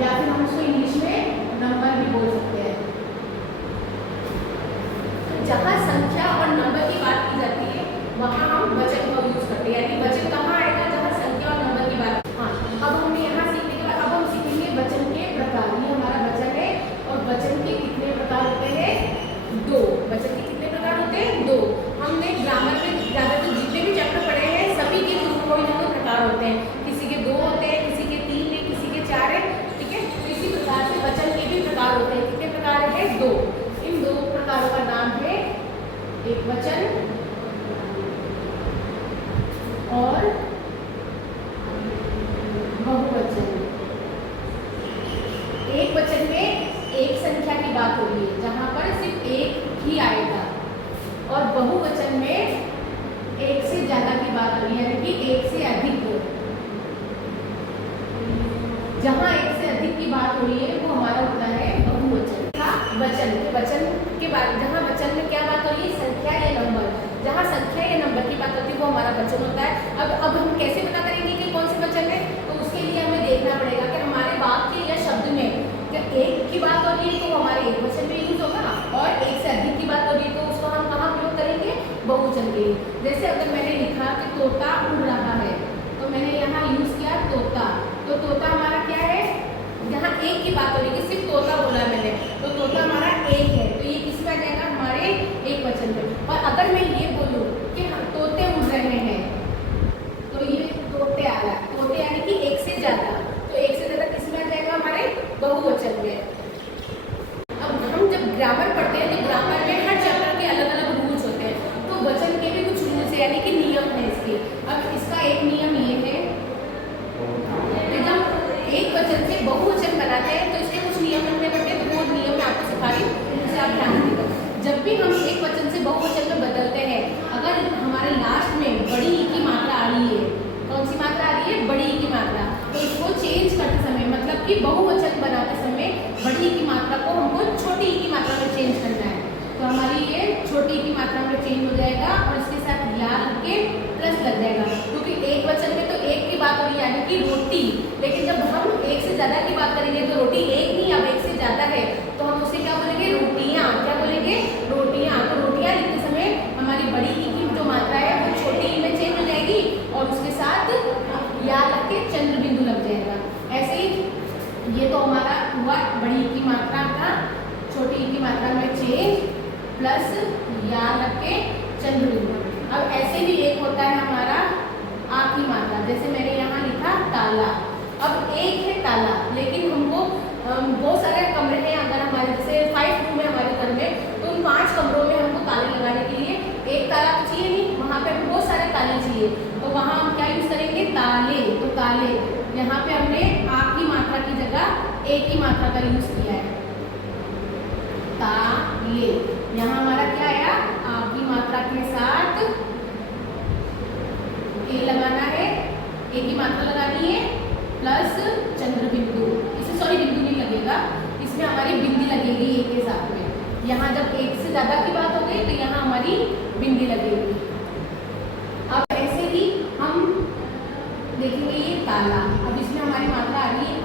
या फिर हम उसको इंग्लिश में नंबर भी बोल सकते हैं। जहाँ संख्या और नंबर की बात की जाती है वहाँ हम वचन का यूज करते हैं, यानी वचन कहाँ आएगा जहाँ संख्या और नंबर की बात। हाँ, अब हमने यहाँ सीखने के बाद अब हम सीखेंगे वचन के प्रकार। ये हमारा वचन है और वचन के कितने प्रकार होते हैं? दो। वचन के कितने प्रकार होते हैं? दो। हमने ग्रामर में ज्यादातर जितने भी चैप्टर पढ़े हैं सभी के कोई ना कोई प्रकार होते हैं, किसी के 2 होते हैं, किसी के 3 है, किसी के 4 है, ठीक है। इसी प्रकार से वचन के भी प्रकार होते हैं। कितने प्रकार है? 2। इन 2 प्रकारों का नाम है एक वचन और बहुवचन। एक वचन में एक संख्या की बात होगी जहां पर सिर्फ एक ही आएगा, और बहुवचन में एक से ज्यादा की बात होगी, यानी कि एक से अधिक। जहां एक से अधिक की बात हो रही है वो हमारा होता है बहुवचन। वचन के बाद जहां वचन में क्या बात हो रही है? संख्या या नंबर। जहां संख्या या नंबर की बात होती है वो हमारा वचन होता है। अब हम कैसे पता करेंगे कि कौन से वचन है? तो उसके लिए हमें देखना पड़ेगा कि हमारे वाक्य या शब्द में क्या एक की बात हो रही है तो वो हमारे एक वचन में यूज होगा, और एक से अधिक की बात हो रही है तो उसको हम कहाँ प्रयोग करेंगे? बहुवचन के लिए। जैसे अगर मैंने लिखा कि तोता उड़ रहा है तो मैंने यहाँ यूज किया तोता। तो तोता हमारा क्या है? यहाँ एक की बात हो रही है, सिर्फ तोता बोला मैंने, तो तोता हमारा एक है, तो ये किस में आ जाएगा? हमारे एक वचन में। और अगर मैं ये बोलूँ कि तोते उड़ रहे हैं तो ये तोते आ रहा है, तोते यानी कि एक से ज्यादा, तो एक से ज्यादा किस में आ जाएगा? हमारे बहुवचन में। अब हम जब ग्रामर पढ़ते हैं तो ग्रामर में हर चैप्टर के अलग अलग रूल्स होते हैं, तो वचन के भी कुछ रूल्स है, यानी कि नियम है इसके। अब इसका एक नियम ये है, एक वचन से बहुवचन बनाते हैं तो इसके कुछ नियम रखने पड़ते हैं, तो वो नियम मैं आपको सिखा रही हूँ, उसे आप ध्यान दीजिएगा। जब भी हम एक वचन से बहुवचन में बदलते हैं, अगर हमारे लास्ट में बड़ी ई की मात्रा आ रही है, कौन सी मात्रा आ रही है? बड़ी ई की मात्रा, तो इसको चेंज करते समय, मतलब कि बहुवचन बनाते समय बड़ी ई की मात्रा को हमको छोटी ई की मात्रा में चेंज करना है। तो हमारी ये छोटी ई की मात्रा में चेंज हो जाएगा और इसके साथ या के प्लस लग जाएगा, क्योंकि एक वचन में तो एक की बात हो रही है यानी कि रोटी, लेकिन जब हम एक से ज्यादा की बात करेंगे तो रोटी एक नहीं अब एक से ज्यादा है, तो हम उसे क्या बोलेंगे? रोटियां। क्या बोलेंगे? रोटियां। तो रोटियां लिखते समय हमारी बड़ी ई की जो मात्रा है वो छोटी ई में चेंज हो जाएगी और उसके साथ या लग के चंद्र बिंदु लग जाएगा। ऐसे ही ये तो हमारा हुआ बड़ी ई की मात्रा का छोटी ई की मात्रा में चेंज प्लस या लग के चंद्र बिंदु। अब ऐसे भी एक होता है हमारा आ की मात्रा, जैसे मैंने यहाँ लिखा ताला। अब एक है ताला, लेकिन हमको बहुत सारे कमरे हैं, अगर हमारे जैसे 5 रूम है हमारे घर में, तो उन 5 कमरों में हमको ताले लगाने के लिए एक ताला तो चाहिए नहीं, वहाँ पे बहुत सारे ताले चाहिए, तो वहाँ हम क्या यूज करेंगे? ताले। तो ताले, यहाँ पे हमने आ की मात्रा की जगह एक की मात्रा का यूज किया है, ताले। यहाँ हमारा क्या आया? आ की मात्रा के साथ ए लगाना है, ए की मात्रा लगानी है प्लस चंद्र बिंदु। इसे सॉरी बिंदु नहीं लगेगा, इसमें हमारी बिंदी लगेगी ए के साथ में। यहाँ जब एक से ज्यादा की बात हो गई तो यहाँ हमारी बिंदी लगेगी। अब ऐसे ही हम देखेंगे ये ताला। अब इसमें हमारी मात्रा आ रही है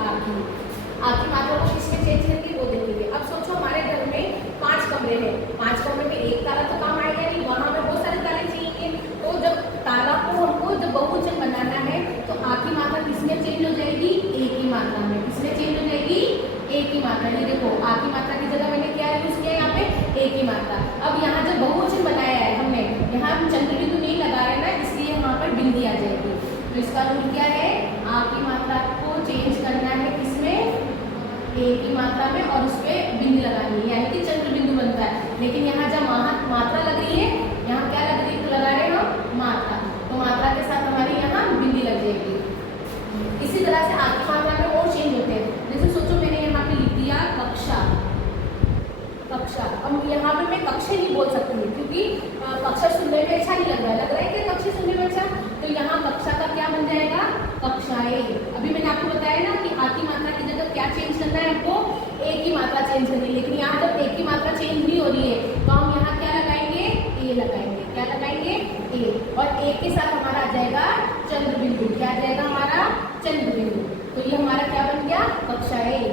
आ की मात्रा को किसमें चेंज करेंगे वो देखेंगे। अब सोचो हमारे घर में 5 कमरे हैं, 5 कमरे में एक ताला तो काम आएगा नहीं, वहाँ में बहुत सारे ताले चाहिए। तो जब ताला को हमको जब बहुवचन बनाना है तो आ की मात्रा किसमें चेंज हो जाएगी? ए की मात्रा में। किसमें चेंज हो जाएगी? ए की मात्रा। ये देखो आ की मात्रा की जगह मैंने क्या यूज किया? यहाँ पे ए की मात्रा। अब यहाँ जब बहुवचन बनाया है हमने, यहाँ हम चंद्र बिंदु नहीं लगा रहे ना, इसलिए वहाँ पर बिंदी आ जाएगी। तो इसका रूल क्या है? आ की मात्रा को चेंज करना है किसमें? ए की मात्रा में, और उस पर बिंदी लगानी है, यानी कि चंद्र बिंदु बनता है। लेकिन यहाँ जब मात्रा लग रही है, यहाँ क्या लग रही है? लगा रहे हैं हम मात्रा, तो मात्रा के साथ हमारी यहाँ बिंदी लग जाएगी। इसी तरह से आ की मात्रा में और चेंज होते हैं। जैसे सोचो मैंने यहाँ पे लिख दिया कक्षा, कक्षा। अब यहाँ पे मैं कक्षे नहीं बोल सकती हूँ क्योंकि कक्षा सुनने में अच्छा नहीं लग रहा है कि कक्षे सुनने में अच्छा, तो यहाँ कक्षा का क्या बन जाएगा? कक्षाएं। अभी मैंने आपको बताया ना कि आ की मात्रा की जगह क्या चेंज करना है हमको? ए की मात्रा चेंज करनी है। लेकिन यहाँ जब ए की मात्रा चेंज नहीं हो रही है तो हम यहाँ क्या लगाएंगे? ए लगाएंगे। क्या लगाएंगे? ए। और ए के साथ हमारा आ जाएगा चंद्र बिंदु। क्या आ जाएगा हमारा? चंद्र बिंदु। तो ये हमारा क्या बन गया? कक्षाएं।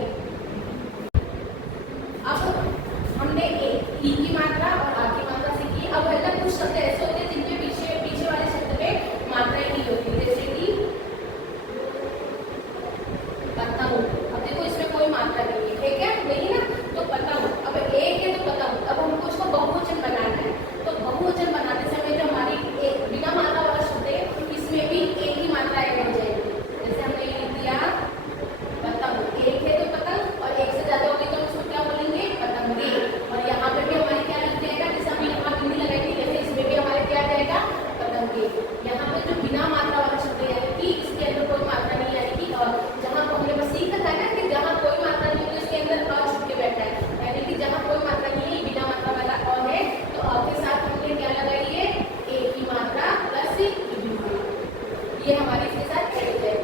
के साथ ऐड हो जाएगा।